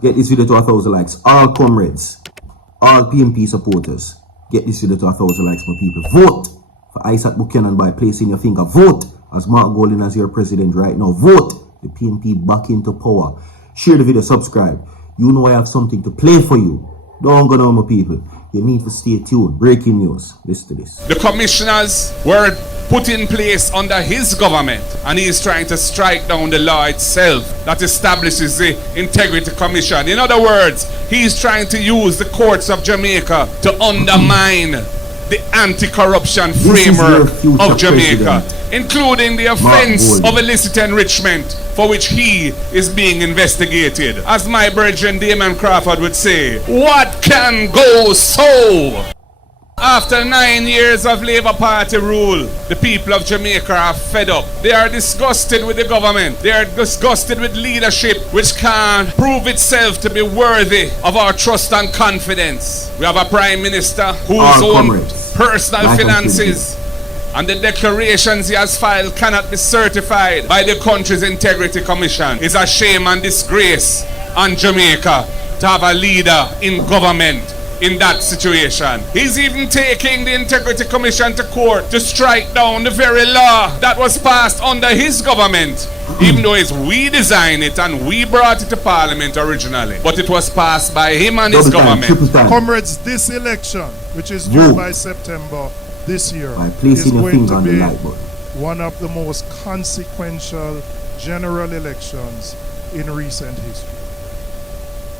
Get this video to 1,000 likes. All comrades, all PNP supporters, get this video to 1,000 likes, my people. Vote for Isat Buchanan by placing your finger. Vote as Mark Golding as your president right now. Vote the PNP back into power. Share the video, subscribe. You know I have something to play for you. Don't go down, my people. You need to stay tuned. Breaking news. Listen to this. The commissioners were put in place under his government, and he is trying to strike down the law itself that establishes the Integrity Commission. In other words, he is trying to use the courts of Jamaica to undermine the anti-corruption framework of Jamaica, including the offense of illicit enrichment, for which he is being investigated. As my brethren Damon Crawford would say, what can go so? After 9 years of Labour Party rule, the people of Jamaica are fed up. They are disgusted with the government. They are disgusted with leadership which can't prove itself to be worthy of our trust and confidence. We have a Prime Minister whose own personal finances and the declarations he has filed cannot be certified by the country's Integrity Commission. It's a shame and disgrace on Jamaica to have a leader in government in that situation. He's even taking the Integrity Commission to court to strike down the very law that was passed under his government, even though it's we designed it and we brought it to Parliament originally, but it was passed by him and his government. Comrades, this election, which is due by September this year, is going to be one of the most consequential general elections in recent history.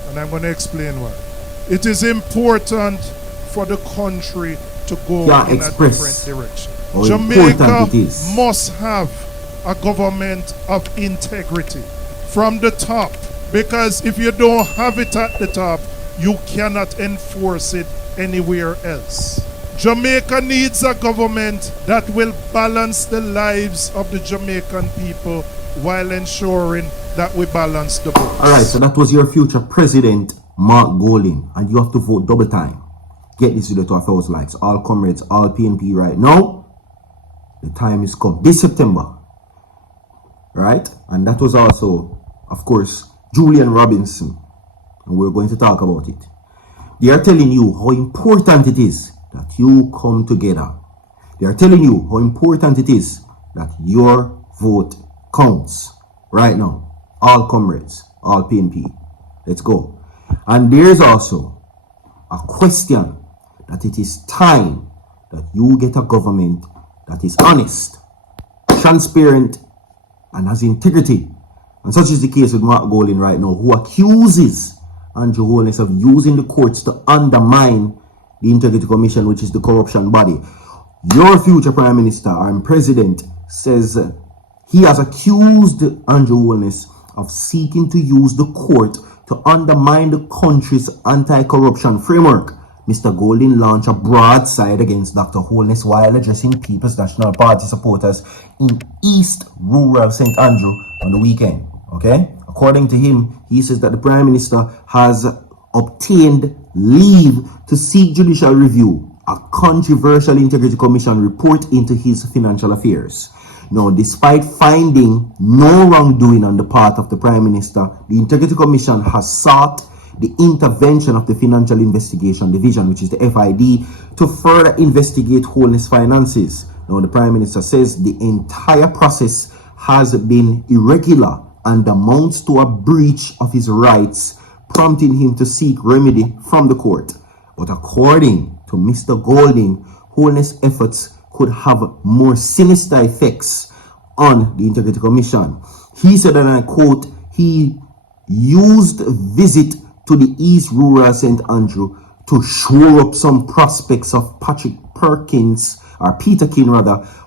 And I'm going to explain why. It is important for the country to go in a different direction. Jamaica must have a government of integrity from the top, because if you don't have it at the top, you cannot enforce it anywhere else. Jamaica needs a government that will balance the lives of the Jamaican people while ensuring that we balance the books. Alright, so that was your future president, Mark Golding, and you have to vote double time. Get this video to 1,000 likes. All comrades, all PNP right now. The time is come. This September. Right? And that was also, of course, Julian Robinson. And we're going to talk about it. They are telling you how important it is that you come together. They are telling you how important it is that your vote counts. Right now. All comrades, all PNP. Let's go. And there's also a question that it is time that you get a government that is honest, transparent, and has integrity. And such is the case with Mark Golding right now, who accuses Andrew Holness of using the courts to undermine the Integrity Commission, which is the corruption body. Your future Prime Minister and President says he has accused Andrew Holness of seeking to use the court to undermine the country's anti-corruption framework. Mr. Golding launched a broadside against Dr. Holness while addressing People's National Party supporters in East Rural St. Andrew on the weekend. Okay? According to him, he says that the Prime Minister has obtained leave to seek judicial review, a controversial Integrity Commission report into his financial affairs. Now, despite finding no wrongdoing on the part of the Prime Minister, the Integrity Commission has sought the intervention of the Financial Investigation Division, which is the FID, to further investigate Holness finances. Now, the Prime Minister says the entire process has been irregular and amounts to a breach of his rights, prompting him to seek remedy from the court. But according to Mr. Golding, Holness efforts could have more sinister effects on the Integrity Commission. He said, and I quote, he used a visit to the East Rural St. Andrew to shore up some prospects of Peter King,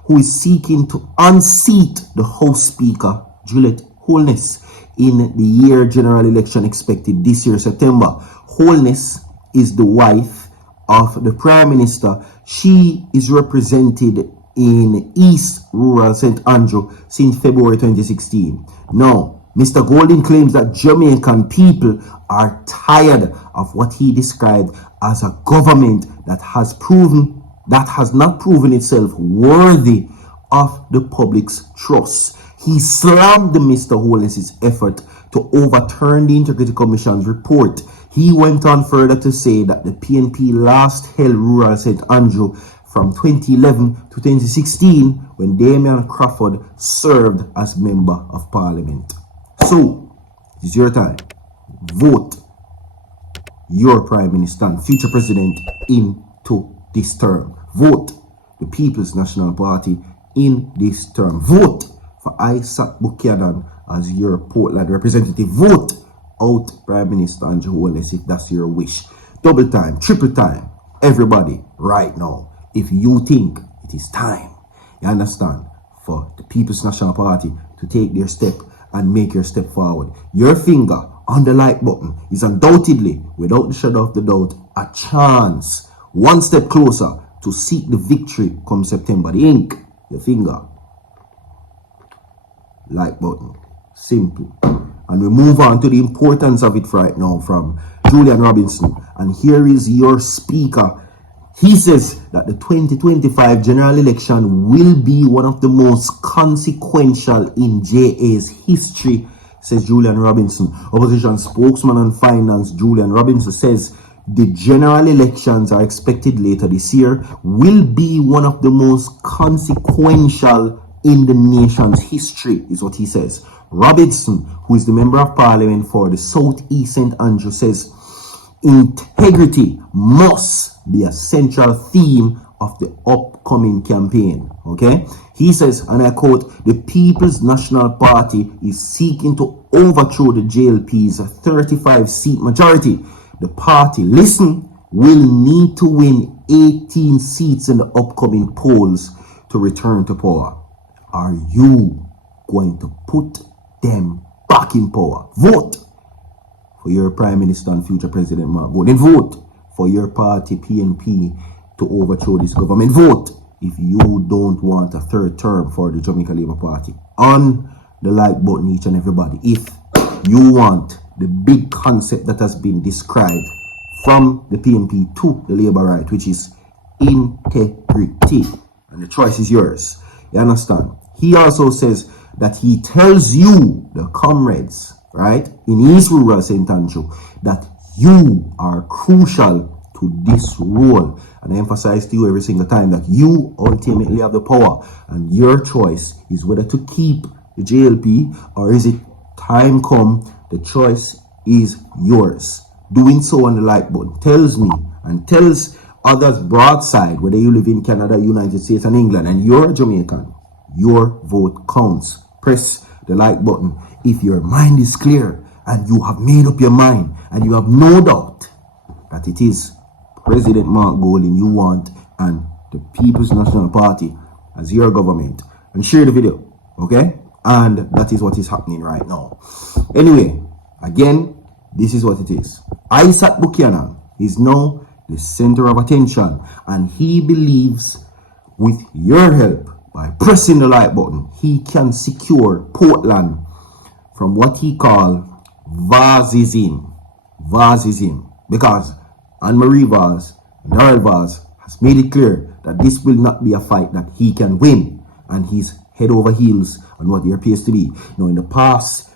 who is seeking to unseat the House Speaker, Juliet Holness, in the year general election expected this year, September. Holness is the wife of the Prime Minister. She is represented in East Rural St. Andrew since February 2016. Now, Mr. Golding claims that Jamaican people are tired of what he described as a government that has not proven itself worthy of the public's trust. He slammed Mr. Holness's effort to overturn the Integrity Commission's report. He went on further to say that the PNP last held rural St. Andrew from 2011 to 2016 when Damian Crawford served as Member of Parliament. So, it's your time. Vote your Prime Minister and future President into this term. Vote the People's National Party in this term. Vote for Isat Buchanan as your Portland representative. Vote out Prime Minister Andrew Holness if that's your wish. Double time, triple time, everybody right now. If you think it is time, you understand, for the People's National Party to take their step and make your step forward. Your finger on the like button is undoubtedly, without the shadow of the doubt, a chance, one step closer to seek the victory come September. The ink, your finger, like button, simple. And we move on to the importance of it right now from Julian Robinson. And here is your speaker. He says that the 2025 general election will be one of the most consequential in JA's history, says Julian Robinson. Opposition spokesman on finance Julian Robinson says the general elections are expected later this year will be one of the most consequential in the nation's history, is what he says. Robinson, who is the Member of Parliament for the South East St. Andrew, says integrity must be a central theme of the upcoming campaign. Okay, he says, and I quote, the People's National Party is seeking to overthrow the JLP's 35-seat majority. The party, listen, will need to win 18 seats in the upcoming polls to return to power. Are you going to put them back in power? Vote for your Prime Minister and future President Mark Golding. Vote for your party PNP to overthrow this government. Vote if you don't want a third term for the Jamaica Labour Party. On the like button, each and everybody, if you want the big concept that has been described from the PNP to the Labour right, which is integrity, and the choice is yours. You understand? He also says that he tells you, the comrades, right, in his rural St. Andrew, that you are crucial to this role. And I emphasize to you every single time that you ultimately have the power, and your choice is whether to keep the JLP or is it time come. The choice is yours. Doing so on the like button tells me and tells others broadside, whether you live in Canada, United States, and England, and you're a Jamaican, your vote counts. Press the like button if your mind is clear and you have made up your mind and you have no doubt that it is President Mark Golding you want and the People's National Party as your government. And share the video, okay? And that is what is happening right now. Anyway, again, this is what it is. Isat Buchanan is now the center of attention, and he believes with your help, by pressing the like button, he can secure Portland from what he called Vazism. Because Anne-Marie Vaz and Darrell Vaz has made it clear that this will not be a fight that he can win, and he's head over heels on what he appears to be. Now, in the past,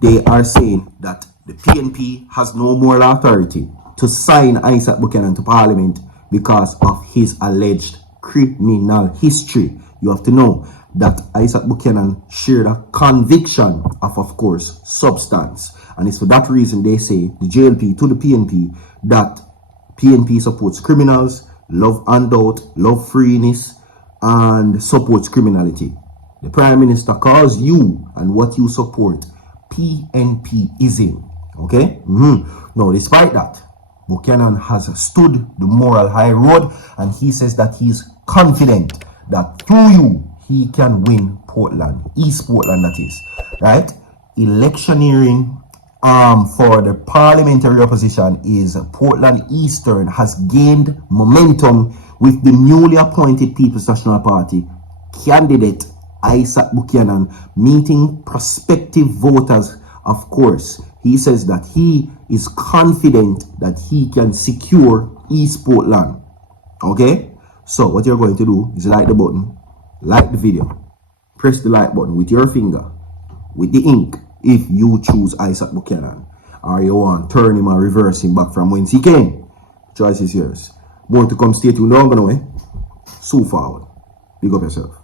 they are saying that the PNP has no moral authority to sign Isat Buchanan to Parliament because of his alleged criminal history. You have to know that Isat Buchanan shared a conviction of course, substance. And it's for that reason they say, the JLP to the PNP, that PNP supports criminals, love handout, love freeness, and supports criminality. The Prime Minister calls you and what you support PNPism. Okay? Now, despite that, Buchanan has stood the moral high road, and he says that he's confident that through you, he can win Portland, East Portland that is, right? Electioneering for the parliamentary opposition is Portland Eastern has gained momentum with the newly appointed People's National Party candidate Isat Buchanan meeting prospective voters. Of course, he says that he is confident that he can secure East Portland. Okay? So what you're going to do is like the button, like the video, press the like button with your finger, with the ink, If you choose Isat Buchanan, or you want to turn him and reverse him back from whence he came, choice is yours. Want to come stay tuned, don't go nowhere. So forward. Big up yourself.